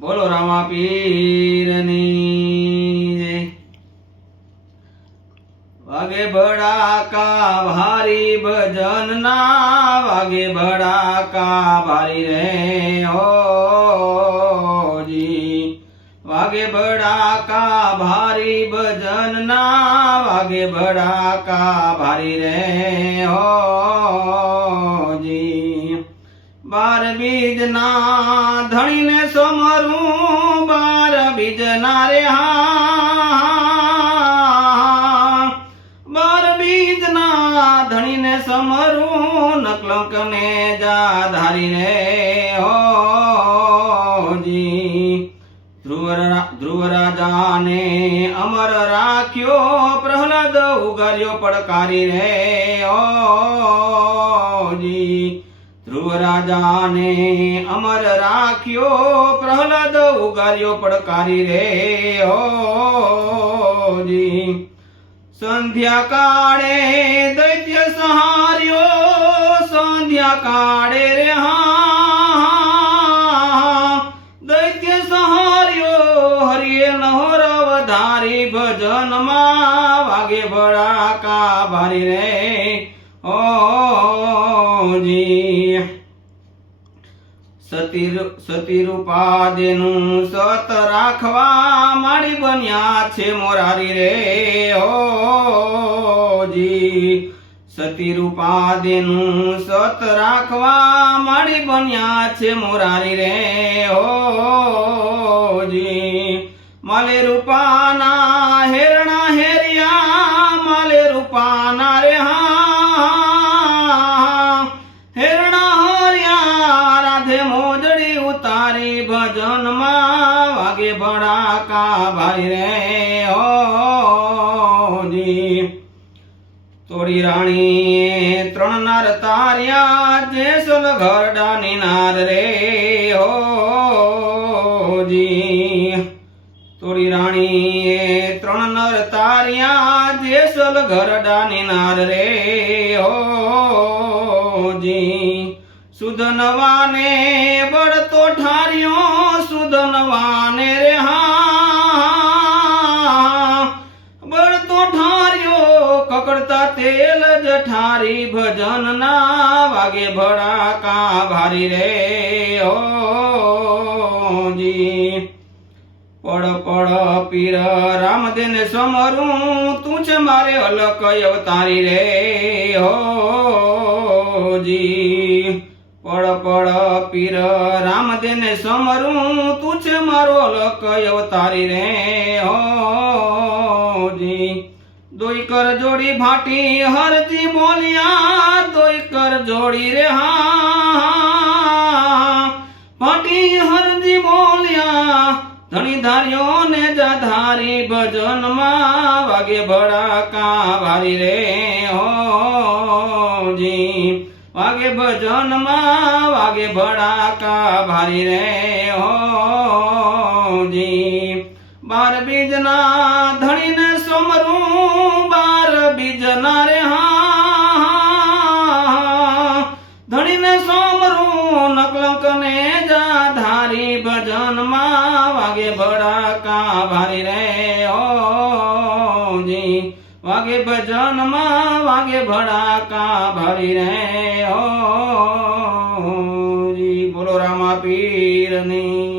બોલો રામા પીરની. વાગે બડાકા ભારી ભજન ના વાગે બડાકા ભારી રે હોજી. વાગે બડાકા ભારી ભજન ના વાગે બડાકા ભારી રે હોજી. બાર બીજ ના ધણીને સમરું બાર ના રે હા બાર બીજ ના ધણીને સમરું, નકલંક ને જા ધારીને હોજી. ધ્રુવ રાજાને અમર રાખ્યો, પ્રહલાદ ઉગાર્યો પડકારી રે ઓજી ધ્રુવ રાજાને અમર રાખ્યો, પ્રહલાદ ઉગાર્યો, પડકારી રે ઓજી સંધ્યા કાળે દૈત્ય સહાર્યો સંધ્યા કાળે રે હા દૈત્ય સહાર્યો, હરિએ નહોર વધારી, ભજનમાં વાગે ભડાકા ભારી રે સતી સતી રાખવા માડી બન્યા છે મોરારી રે ઓજી સતીરૂપાદેનું સત રાખવા માડી બન્યા છે મોરારી રે ઓજી માલે રૂપાના ભજનમાં વાગે ભડાકા ભાઈ રે હોજી તોડી રાણી ત્રણ નાર તાર્યા જેસલ ઘરડાની નાર રે હોજી તોડી રાણી ત્રણ નર તાર્યા જેસલ ઘરડાની નાર રે હોજી સુધનવાને બળતો ઠાર્યો સુધનવાને રે બળતો ઠાર્યો, કકડતા તેલ જ ઠારી ભજન ના વાગે ભડાકા ભારી રે ઓજી પડ પડ, પીર રામદેન સમરું, તું છે મારે અલક અવતારી રે હોજી પડ પડ, પીર રામદેન સમરું તું છે મારો અલક અવતારી રે હોજી દોઈ કર જોડી ભાટી હરજી બોલ્યા દોઈ કર જોડી રે હા ભાટી હરજી બોલ્યા ધણી ધાર્યો ને જાધારી ભજનમાં વાગે ભડાકા ભારી રે હોજી વાગે ભજનમાં વાગે ભડાકા ભારી રે હોજી બાર બીજના ધણીને સોમરું, બાર બીજના રે હા ધણીને સોમરું નકલંક ને જા ધારી ભજનમાં વાગે ભડાકા, ભારી રે ઓજી વાગે ભજનમાં વાગે ભડાકા, ભારી રે ઓજી બોલો રામા પીરની